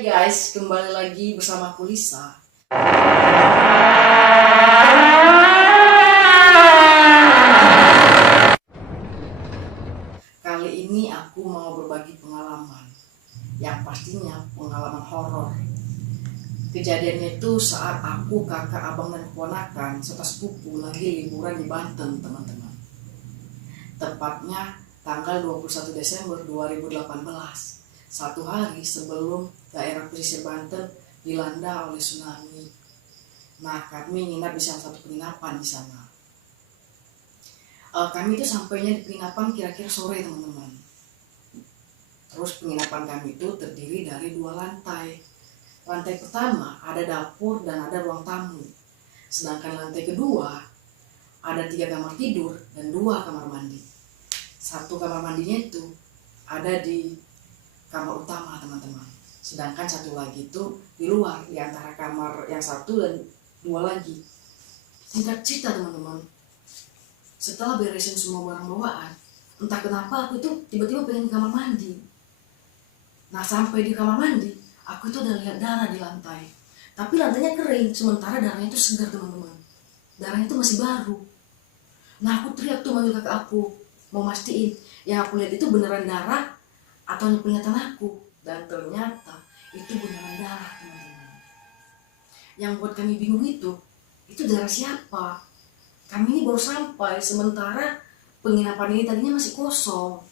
Hai guys, kembali lagi bersama aku Lisa. Kali ini aku mau berbagi pengalaman, yang pastinya pengalaman horor. Kejadiannya itu saat aku, kakak, abang, dan keponakan serta sepupu lagi liburan di Banten, teman-teman. Tepatnya tanggal 21 Desember 2018. Satu hari sebelum daerah pesisir Banten dilanda oleh tsunami. Nah, kami nginap di salah satu penginapan di sana. Kami itu sampainya di penginapan kira-kira sore, teman-teman. Terus penginapan kami itu terdiri dari 2 lantai. Lantai pertama ada dapur dan ada ruang tamu. Sedangkan lantai kedua ada 3 kamar tidur dan 2 kamar mandi. Satu kamar mandinya itu ada di kamar utama, teman-teman. Sedangkan satu lagi itu di luar, di antara kamar yang satu dan 2 lagi. Singkat cerita, teman-teman, setelah beresin semua barang bawaan, entah kenapa aku itu tiba-tiba pengen ke kamar mandi. Nah, sampai di kamar mandi, aku itu udah lihat darah di lantai. Tapi lantainya kering, sementara darahnya itu segar, teman-teman. Darahnya itu masih baru. Nah, aku teriak tuh manggil kakak aku, mau mastiin yang aku lihat itu beneran darah atau penglihatan aku. Dan ternyata itu beneran darah, teman-teman. Yang buat kami bingung itu darah siapa? Kami ini baru sampai, sementara penginapan ini tadinya masih kosong.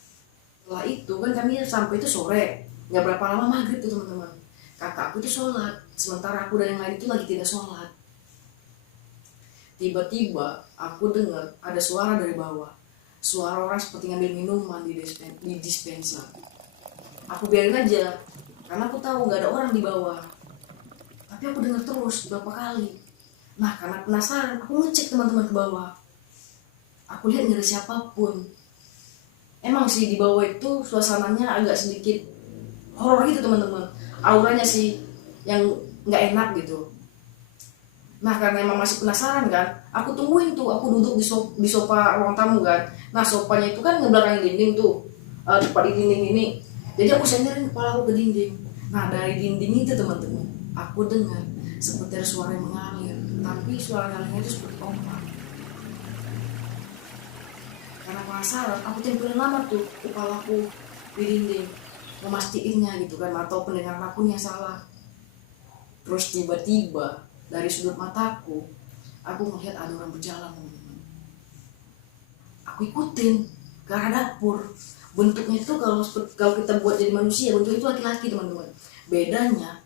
Setelah itu kan kami sampai itu sore, nggak berapa lama maghrib tuh, teman-teman. Kakakku itu sholat, sementara aku dan yang lain itu lagi tidak sholat. Tiba-tiba aku dengar ada suara dari bawah, suara orang seperti ngambil minuman di dispenser. Aku biarin aja, karena aku tahu nggak ada orang di bawah. Tapi aku dengar terus beberapa kali. Nah, karena penasaran, aku ngecek, teman-teman, ke bawah. Aku lihat nggak ada siapapun. Emang sih di bawah itu suasananya agak sedikit horor gitu, teman-teman. Auranya sih yang nggak enak gitu. Nah, karena emang masih penasaran kan, aku tungguin tuh, aku duduk di sofa ruang tamu kan. Nah, sofanya itu kan ngebelakangin dinding tuh, tepat di dinding ini. Jadi aku senderin kepala aku ke dinding. Nah, dari dinding itu, teman-teman, aku dengar seperti ada suara yang mengalir. Tapi suara ngalirnya itu seperti ombak. Karena penasaran, aku tempelin lama tuh kepalaku di dinding, memastiinnya gitu kan, atau pendengaran aku nih yang salah. Terus tiba-tiba dari sudut mataku, aku melihat ada orang berjalan, teman-teman. Aku ikutin ke arah dapur. Bentuknya itu kalau kita buat jadi manusia, bentuknya itu laki-laki, teman-teman. Bedanya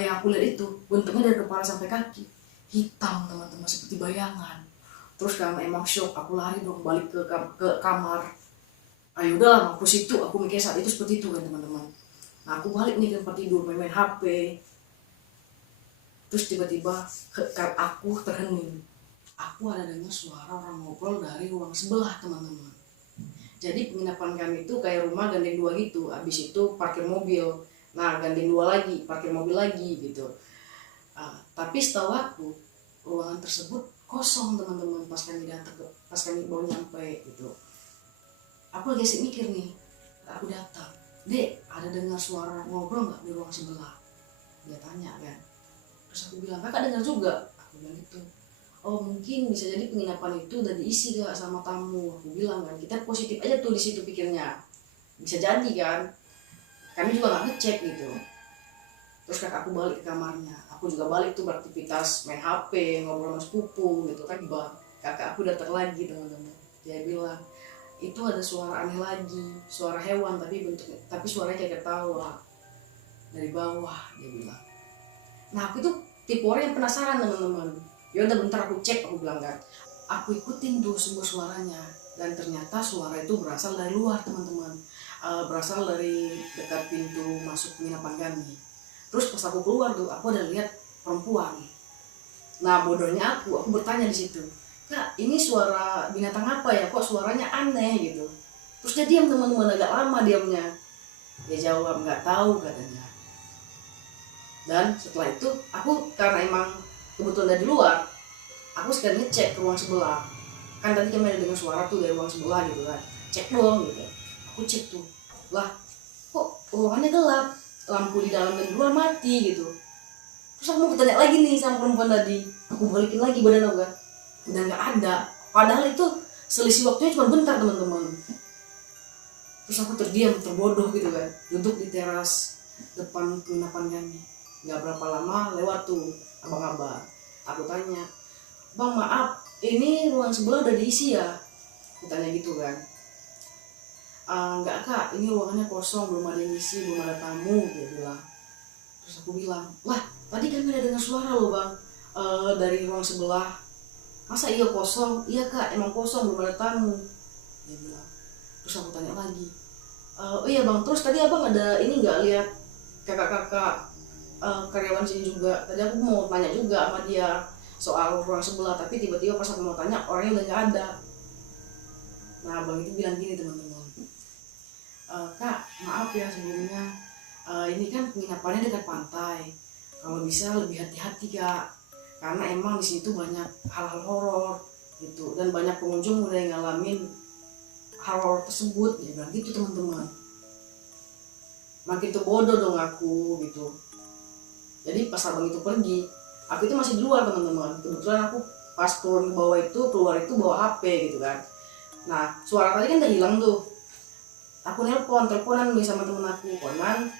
yang aku lihat itu bentuknya dari kepala sampai kaki hitam, teman-teman, seperti bayangan. Terus karena emang shock, aku lari dong balik ke kamar. Ayo udah aku situ, aku mikir saat itu seperti itu kan, teman-teman. Nah, aku balik nih ke tempat tidur, main HP. Terus tiba-tiba aku terhening. Aku ada dengar suara orang ngobrol dari ruang sebelah, teman-teman. Jadi penginapan kami itu kayak rumah gandeng 2 gitu. Habis itu parkir mobil. Nah, gandeng 2 lagi, parkir mobil lagi gitu. Tapi setahu aku, ruangan tersebut kosong, teman-teman, pas kami baru nyampe gitu. Aku lagi asik mikir nih. Aku datang. Dek, ada dengar suara ngobrol nggak di ruang sebelah? Dia tanya kan. Terus aku bilang, kakak dengar juga? Aku bilang gitu. Oh, mungkin bisa jadi penginapan itu udah diisi gak sama tamu. Aku bilang kan, kita positif aja tuh di situ pikirnya. Bisa jadi kan. Kami juga gak ngecek gitu. Terus kakakku balik ke kamarnya. Aku juga balik tuh beraktivitas, main HP, ngobrol sama sepupu gitu kan. Kakak aku datang lagi, teman-teman. Dia bilang, itu ada suara aneh lagi, suara hewan tapi suaranya kayak ketawa dari bawah, dia bilang. Nah, aku tuh tipe orang yang penasaran, teman-teman. Ya udah bentar aku cek, aku bilang kan. Aku ikutin tuh semua suaranya, dan ternyata suara itu berasal dari luar, teman-teman. Berasal dari dekat pintu masuk penginapan kami. Terus pas aku keluar tuh, aku ada lihat perempuan. Nah, bodohnya aku bertanya di situ, Kak, ini suara binatang apa ya? Kok suaranya aneh gitu? Terus dia diam, teman-teman, agak lama diamnya. Dia jawab nggak tahu, katanya. Dan setelah itu aku karena emang kebetulan dari luar, aku sekali ngecek ke ruang sebelah. Kan tadi kami ada dengar suara tuh dari ruang sebelah gitu kan. Cek doang gitu. Aku cek tuh. Lah, kok ruangannya gelap? lampu di dalam dan luar mati gitu. Terus aku mau tanya lagi nih sama perempuan tadi, aku balikin lagi badan aku kan, udah nggak ada. Padahal itu selisih waktunya cuma bentar teman-teman. Terus aku terdiam, terbodoh gitu kan, duduk di teras depan penginapan kami. Nggak berapa lama lewat tuh abang-abang. Aku tanya, bang maaf, ini ruang sebelah udah diisi ya? Aku tanya gitu kan. Enggak kak, ini ruangannya kosong, belum ada yang isi, belum ada tamu, dia bilang. Terus aku bilang, lah tadi kan ada dengar suara loh bang, dari ruang sebelah. Masa iya kosong? Iya kak, emang kosong, belum ada tamu, dia bilang. Terus aku tanya lagi, oh iya bang, terus tadi abang ada ini nggak lihat kakak-kakak karyawan sini juga? Tadi aku mau tanya juga sama dia soal ruang sebelah, tapi tiba-tiba pas aku mau tanya orangnya udah nggak ada. Nah abang itu bilang gini teman-teman, kak maaf ya sebelumnya, ini kan penginapannya dekat pantai, kalau bisa lebih hati-hati kak, karena emang di situ banyak hal-hal horor gitu, dan banyak pengunjung udah yang ngalamin hal horor tersebut. Dia bilang gitu teman-teman. Makin tuh bodoh dong aku gitu. Jadi pas abang itu pergi, aku itu masih di luar teman-teman. Kebetulan aku pas turun ke bawah itu, keluar itu bawa HP gitu kan. Nah suara tadi kan udah hilang tuh. Aku teleponan nih sama temen aku, konan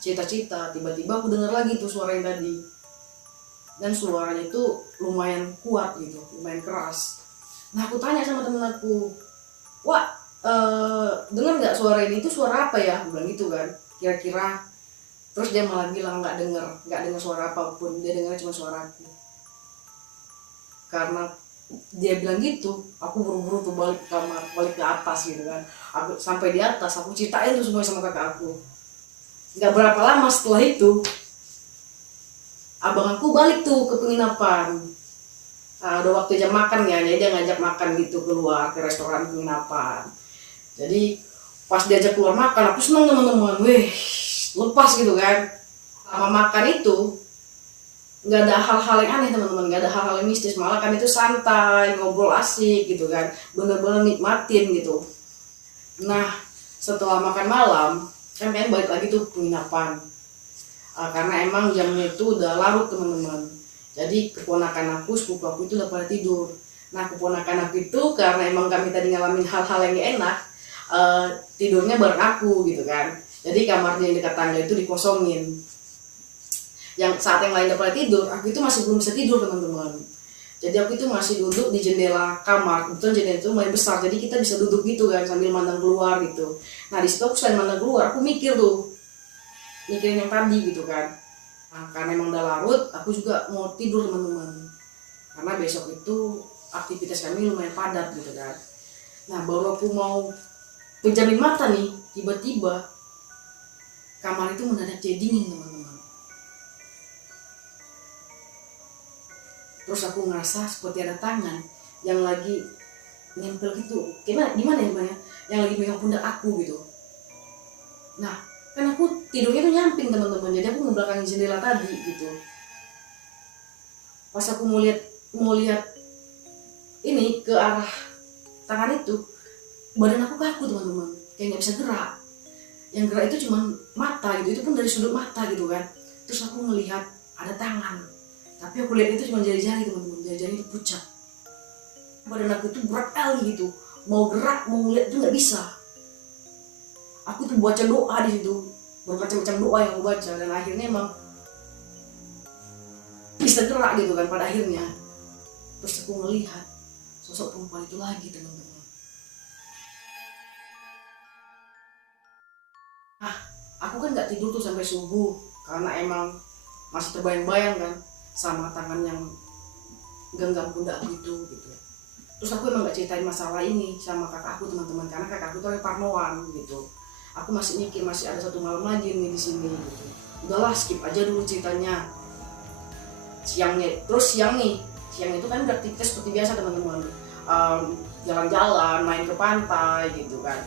cita-cita, tiba-tiba aku dengar lagi tuh suara yang tadi, dan suaranya itu lumayan kuat gitu, lumayan keras. Nah aku tanya sama temen aku, wah dengar nggak suara ini, itu suara apa ya? Aku bilang gitu kan, kira-kira. Terus dia malah bilang nggak dengar suara apapun, dia dengar cuma suara aku. Karena dia bilang gitu, aku buru-buru tuh balik ke kamar, balik ke atas gitu kan. Aku sampai di atas, aku ceritain tuh semua sama kakak aku. Nggak berapa lama setelah itu, abang aku balik tuh ke penginapan. Udah waktu jam makan ya, jadi dia ngajak makan gitu keluar ke restoran penginapan. Jadi pas diajak keluar makan, aku seneng teman-teman, weh lepas gitu kan. Sama makan itu nggak ada hal-hal yang aneh teman-teman, nggak ada hal-hal yang mistis, malah kami itu santai, ngobrol asik gitu kan, bener-bener nikmatin gitu. Nah setelah makan malam kan pengen balik lagi tuh penginapan, karena emang jamnya itu udah larut teman-teman. Jadi keponakan aku, sepupu aku itu udah pada tidur. Nah keponakan aku itu karena emang kami tadi ngalamin hal-hal yang gak enak, tidurnya bareng aku gitu kan. Jadi kamarnya yang dekat tangga itu dikosongin. Yang saat yang lain udah pada tidur, aku itu masih belum bisa tidur teman-teman. Jadi aku itu masih duduk di jendela kamar, kebetulan jendela itu lumayan besar, jadi kita bisa duduk gitu kan sambil mandang keluar gitu. Nah di situ aku selain mandang keluar, aku mikirin yang tadi gitu kan. Nah, karena emang udah larut, aku juga mau tidur teman-teman. Karena besok itu aktivitas kami lumayan padat gitu kan. Nah baru aku mau pejamin mata nih, tiba-tiba kamar itu mendadak jadi dingin teman-teman. Terus aku ngerasa seperti ada tangan yang lagi nempel gitu, gimana ya Mbak ya, yang lagi megang pundak aku gitu. Nah kan aku tidurnya tuh nyamping teman-teman, jadi aku ngebelakangin jendela tadi gitu. Pas aku mau lihat ini ke arah tangan itu, badan aku kaku teman-teman, kayak nggak bisa gerak. Yang gerak itu cuma mata gitu, itu pun dari sudut mata gitu kan. Terus aku melihat ada tangan, tapi aku lihat itu cuma jari-jari teman-teman, jari-jari itu pucat. Badan aku itu berat kali gitu, mau gerak mau ngeliat itu nggak bisa. Aku tuh baca doa di situ, bermacam-macam doa yang aku baca, dan akhirnya emang bisa gerak gitu kan pada akhirnya. Terus aku melihat sosok perempuan itu lagi teman-teman. Aku kan nggak tidur tuh sampai subuh karena emang masih terbayang-bayang kan sama tangan yang genggam pundak aku itu gitu. Terus aku emang nggak ceritain masalah ini sama kakak aku teman-teman, karena kakak aku tuh orang parnoan gitu. Aku masih mikir masih ada satu malam lagi nih di sini gitu. Udahlah skip aja dulu ceritanya. Siang itu kan beraktivitas seperti biasa teman-teman, jalan-jalan, main ke pantai gitu kan.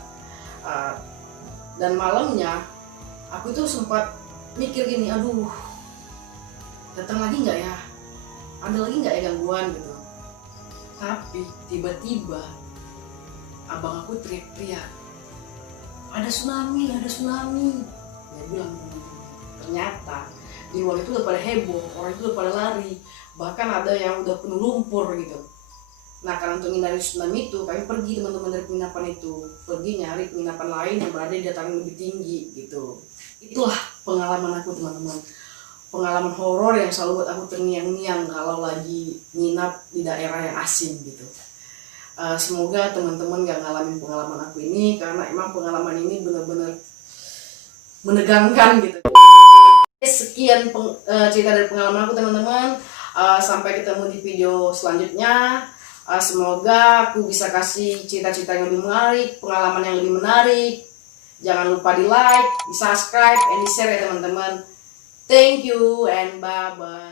Dan malamnya aku itu sempat mikir gini, aduh datang lagi nggak ya, ada lagi nggak ya gangguan gitu. Tapi tiba-tiba abang aku teriak-teriak, ada tsunami, saya bilang teman-teman. Ternyata di luar itu udah pada heboh, orang itu udah pada lari, bahkan ada yang udah penuh lumpur gitu. Nah, karena untuk menghindari tsunami itu, kami pergi teman-teman dari penginapan itu, pergi nyari penginapan lain yang berada di dataran lebih tinggi gitu. Itulah pengalaman aku teman-teman, pengalaman horor yang selalu buat aku terngiang-ngiang kalau lagi nginap di daerah yang asing gitu. Semoga teman-teman gak ngalamin pengalaman aku ini, karena emang pengalaman ini benar-benar menegangkan gitu. Sekian cerita dari pengalaman aku teman-teman. Sampai ketemu di video selanjutnya. Semoga aku bisa kasih cerita-cerita yang lebih menarik, pengalaman yang lebih menarik. Jangan lupa di like, di subscribe, and di share ya teman-teman. Thank you and bye-bye.